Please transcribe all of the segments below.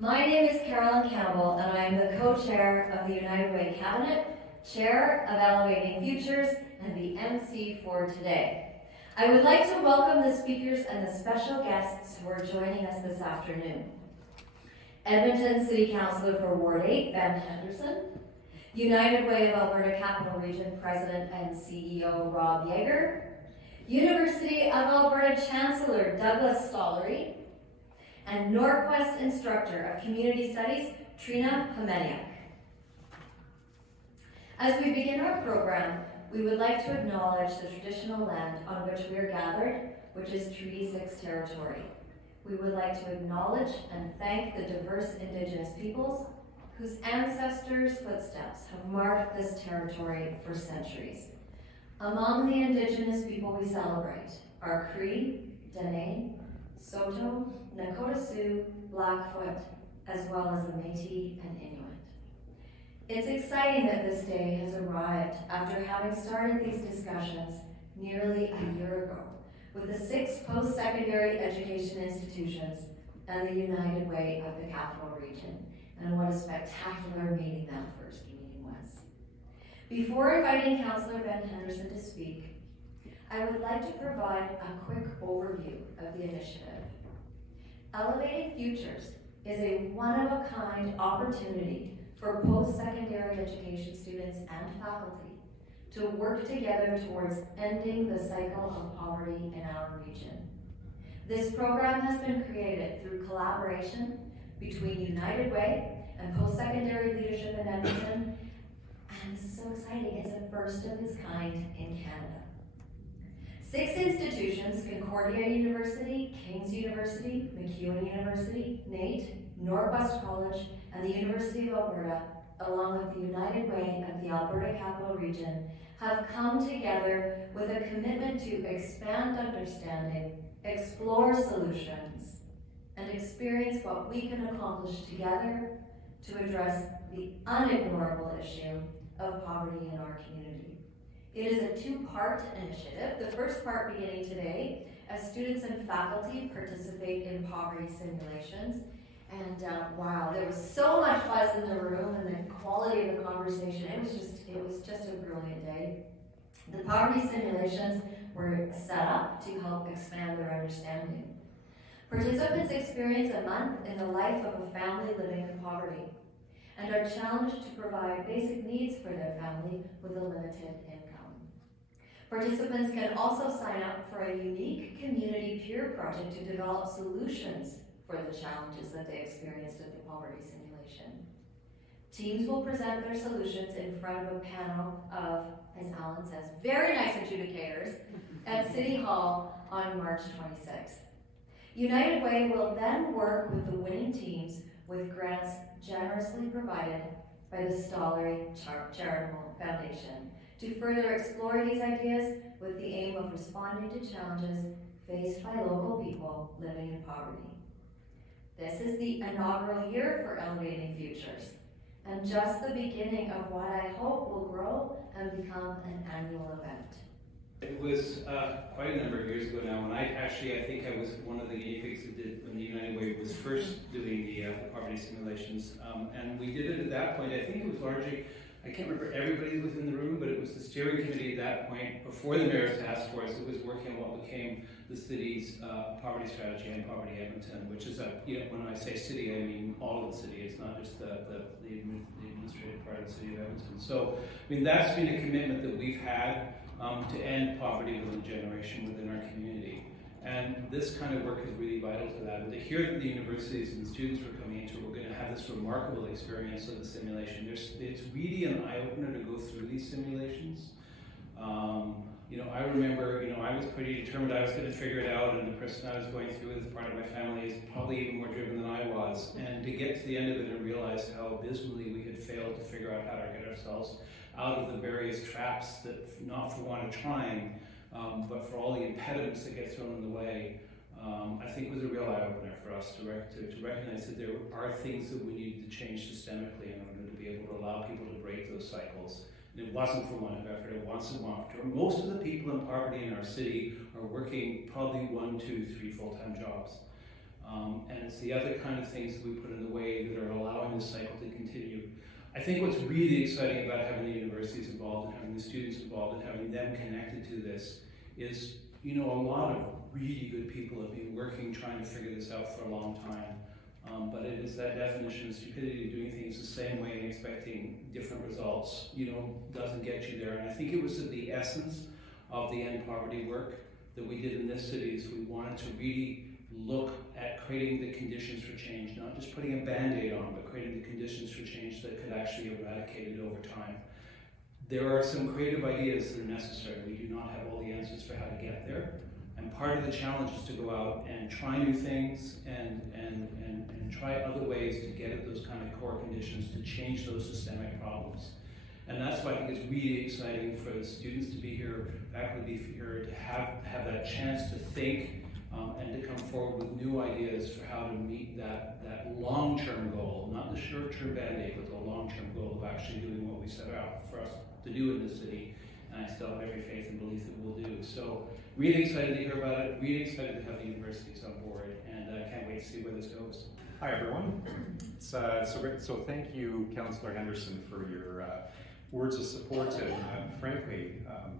My name is CAROLYN and I am the co-chair of the United Way Cabinet, chair of Elevating Futures, and the MC for today. I would like to welcome the speakers and the special guests who are joining us this afternoon. Edmonton City Councilor for Ward 8, Ben Henderson, United Way of Alberta Capital Region President and CEO Rob YAGER, University of Alberta Chancellor Douglas Stollery, and Norquest Instructor of Community Studies, TRINA HOMENIUK. As we begin our program, we would like to acknowledge the traditional land on which we are gathered, which is Treaty 6 territory. We would like to acknowledge and thank the diverse Indigenous peoples whose ancestors' footsteps have marked this territory for centuries. Among the Indigenous people we celebrate are Cree, Dene, Saulteaux, Nakota Sioux, Blackfoot, as well as the Métis and Inuit. It's exciting that this day has arrived after having started these discussions nearly a year ago with the 6 post-secondary education institutions and the United Way of the Capital Region. And what a spectacular meeting that first meeting was. Before inviting Councillor Ben Henderson to speak, I would like to provide a quick overview of the initiative. Elevating Futures is a one-of-a-kind opportunity for post-secondary education students and faculty to work together towards ending the cycle of poverty in our region. This program has been created through collaboration between United Way and post-secondary leadership in Edmonton, and this is so exciting. It's a first of its kind in Canada. 6 institutions, Concordia University, King's University, MacEwan University, NAIT, Norquest College, and the University of Alberta, along with the United Way of the Alberta Capital Region, have come together with a commitment to expand understanding, explore solutions, and experience what we can accomplish together to address the unignorable issue of poverty in our community. It is a 2-part initiative, the first part beginning today as students and faculty participate in poverty simulations. And wow, there was so much buzz in the room and the quality of the conversation, it was just a brilliant day. The poverty simulations were set up to help expand their understanding. Participants experience a month in the life of a family living in poverty and are challenged to provide basic needs for their family with a limited income. Participants can also sign up for a unique community peer project to develop solutions for the challenges that they experienced at the poverty simulation. Teams will present their solutions in front of a panel of, as Alan says, very nice adjudicators at City Hall on March 26th. United Way will then work with the winning teams with grants generously provided by the Stollery Charitable Foundation to further explore these ideas with the aim of responding to challenges faced by local people living in poverty. This is the inaugural year for Elevating Futures, and just the beginning of what I hope will grow and become an annual event. It was quite a number of years ago now, and I think I was one of the guinea pigs that did when the United Way was first doing the poverty simulations, and we did it at that point. I think it was largely, I can't remember everybody was in the room, but it was the steering committee at that point, before the Mayor's Task Force, that was working on what became the city's poverty strategy and Poverty Edmonton, which is when I say city, I mean all of the city. It's not just the administrative part of the city of Edmonton. So, I mean, that's been a commitment that we've had to end poverty within a generation within our community. And this kind of work is really vital to that. And to hear that the universities and the students were coming into it, we're going to have this remarkable experience of the simulation. It's really an eye-opener to go through these simulations. I remember, I was pretty determined I was going to figure it out, and the person I was going through as part of my family is probably even more driven than I was. And to get to the end of it and realize how abysmally we had failed to figure out how to get ourselves out of the various traps that, not for want of trying, but for all the impediments that get thrown in the way, I think was a real eye-opener for us to recognize that there are things that we need to change systemically in order to be able to allow people to break those cycles. And it wasn't for want of effort, it wasn't want of term. Most of the people in poverty in our city are working probably 1, 2, 3 full-time jobs. And it's the other kind of things that we put in the way I think what's really exciting about having the universities involved and having the students involved and having them connected to this is, a lot of really good people have been working trying to figure this out for a long time. But it is that definition of stupidity, doing things the same way and expecting different results, doesn't get you there. And I think it was the essence of the end poverty work that we did in this city is we wanted to really look at creating the conditions for change, not just putting a Band-Aid on, but creating the conditions for change that could actually eradicate it over time. There are some creative ideas that are necessary. We do not have all the answers for how to get there. And part of the challenge is to go out and try new things and try other ways to get at those kind of core conditions to change those systemic problems. And that's why I think it's really exciting for the students to be here, faculty to be here, to have that chance to think and to come forward with new ideas for how to meet that long-term goal, not the short-term Band-Aid, but the long-term goal of actually doing what we set out for us to do in this city. And I still have every faith and belief that we'll do. So really excited to hear about it, really excited to have the universities on board, and I can't wait to see where this goes. Hi everyone. It's so great. So thank you, Councilor Henderson, for your words of support and frankly,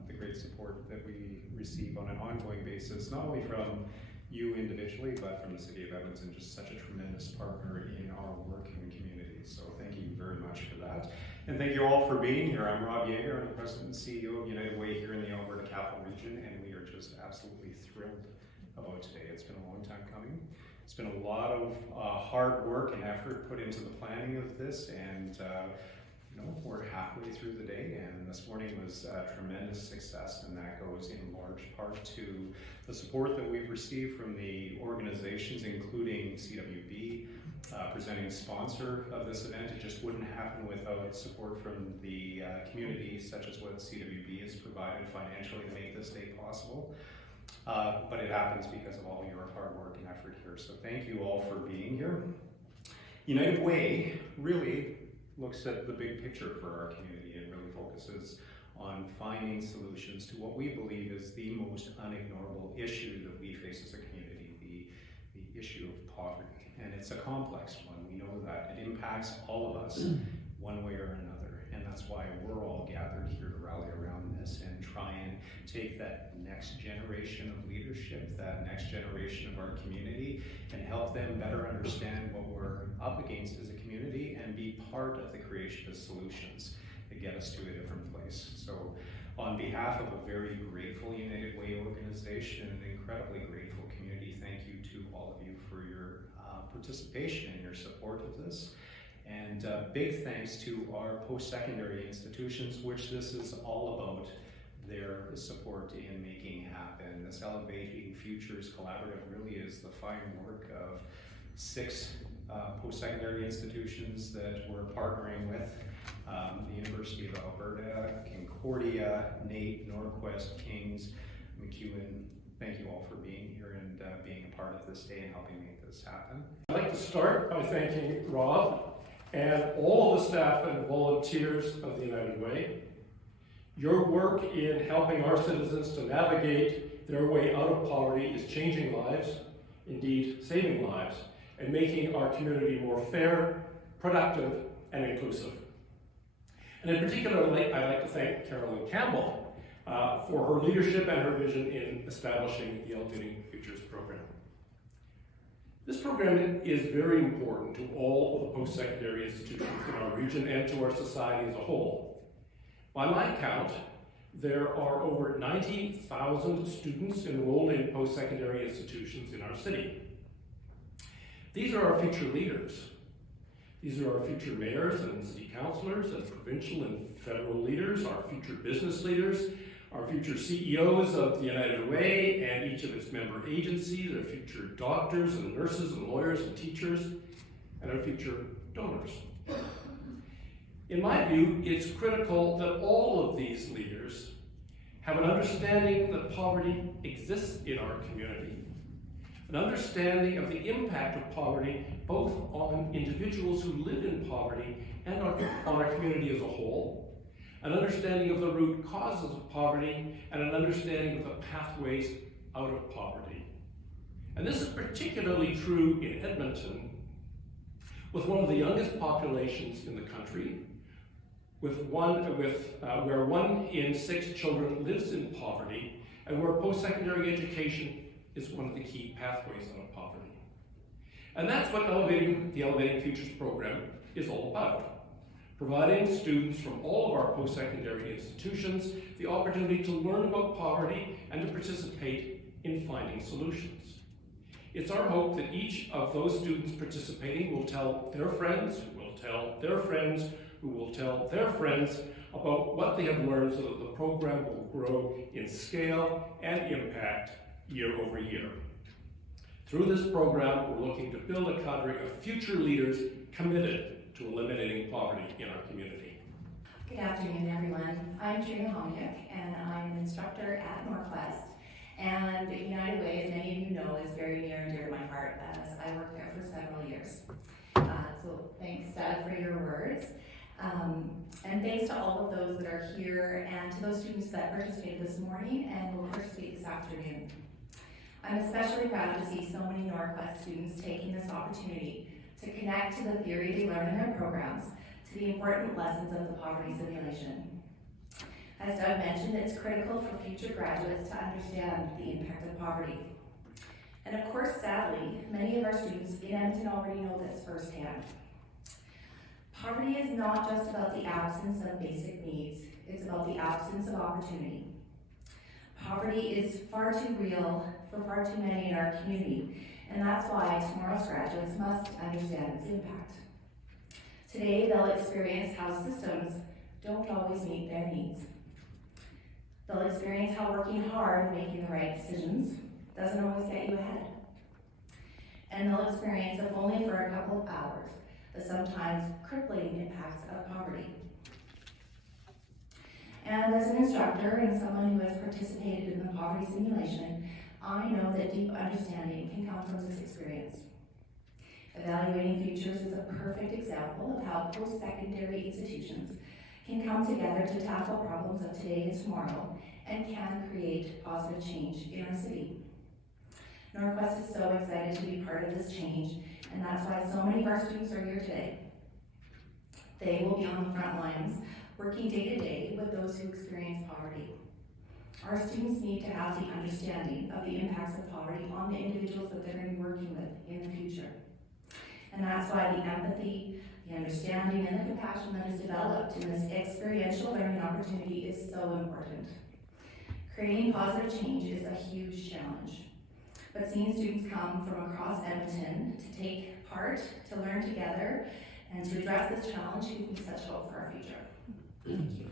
the great support that we receive on an ongoing basis, not only from you individually, but from the City of Edmonton, just such a tremendous partner in our work in the community. So thank you very much for that. And thank you all for being here. I'm Rob YAGER. I'm the President and CEO of United Way here in the Alberta Capital Region, and we are just absolutely thrilled about today. It's been a long time coming. It's been a lot of hard work and effort put into the planning of this, and we're halfway through the day, and this morning was a tremendous success, and that goes in large part to the support that we've received from the organizations, including CWB, presenting sponsor of this event. It just wouldn't happen without support from the community, such as what CWB has provided financially to make this day possible. But it happens because of all your hard work and effort here. So thank you all for being here. United Way really looks at the big picture for our community and really focuses on finding solutions to what we believe is the most unignorable issue that we face as a community, the issue of poverty. And it's a complex one. We know that it impacts all of us one way or another. And that's why we're all gathered here to rally around this and try and take that next generation of leadership, that next generation of our community, and help them better understand what we're up against as a community and be part of the creation of solutions that get us to a different place. So on behalf of a very grateful United Way organization and an incredibly grateful community, thank you to all of you for your participation and your support of this. And big thanks to our post-secondary institutions, which this is all about, their support in making happen. This Elevating Futures Collaborative really is the fine work of 6 post-secondary institutions that we're partnering with. The University of Alberta, Concordia, NAIT, Norquest, Kings, MacEwan. Thank you all for being here and being a part of this day and helping make this happen. I'd like to start by thanking Rob and all the staff and volunteers of the United Way. Your work in helping our citizens to navigate their way out of poverty is changing lives, indeed saving lives, and making our community more fair, productive, and inclusive. And in particular, I'd like to thank CAROLYN Campbell for her leadership and her vision in establishing the Elevating Futures program. This program is very important to all of the post-secondary institutions in our region and to our society as a whole. By my count, there are over 90,000 students enrolled in post-secondary institutions in our city. These are our future leaders. These are our future mayors and city councilors and provincial and federal leaders, our future business leaders, our future CEOs of the United Way and each of its member agencies, our future doctors and nurses and lawyers and teachers, and our future donors. In my view, it's critical that all of these leaders have an understanding that poverty exists in our community, an understanding of the impact of poverty both on individuals who live in poverty and on our community as a whole, an understanding of the root causes of poverty, and an understanding of the pathways out of poverty. And this is particularly true in Edmonton, with one of the youngest populations in the country, where 1 in 6 children lives in poverty, and where post-secondary education is one of the key pathways out of poverty. And that's what the Elevating Futures program is all about. Providing students from all of our post-secondary institutions the opportunity to learn about poverty and to participate in finding solutions. It's our hope that each of those students participating will tell their friends, who will tell their friends, who will tell their friends about what they have learned so that the program will grow in scale and impact year over year. Through this program, we're looking to build a cadre of future leaders committed to eliminating poverty in our community. Good afternoon, everyone. I'm TRINA, and I'm an instructor at Norquest. And United Way, as many of you know, is very near and dear to my heart, as I worked there for several years. So thanks, Dad, for your words. And thanks to all of those that are here and to those students that participated this morning and will participate this afternoon. I'm especially proud to see so many Norquest students taking this opportunity to connect to the theory they learn in their programs to the important lessons of the poverty simulation. As Doug mentioned, it's critical for future graduates to understand the impact of poverty. And of course, sadly, many of our students in Edmonton already know this firsthand. Poverty is not just about the absence of basic needs, it's about the absence of opportunity. Poverty is far too real for far too many in our community, and that's why tomorrow's graduates must understand its impact. Today, they'll experience how systems don't always meet their needs. They'll experience how working hard and making the right decisions doesn't always get you ahead. And they'll experience, if only for a couple of hours, the sometimes crippling impacts of poverty. And as an instructor and someone who has participated in the poverty simulation, I know that deep understanding can come from this experience. Evaluating Futures is a perfect example of how post-secondary institutions can come together to tackle problems of today and tomorrow and can create positive change in our city. Norquest is so excited to be part of this change, and that's why so many of our students are here today. They will be on the front lines, working day to day with those who experience poverty. Our students need to have the understanding of the impacts of poverty on the individuals that they're going to be working with in the future. And that's why the empathy, the understanding, and the compassion that is developed in this experiential learning opportunity is so important. Creating positive change is a huge challenge. But seeing students come from across Edmonton to take part, to learn together, and to address this challenge gives me such hope for our future. Thank you.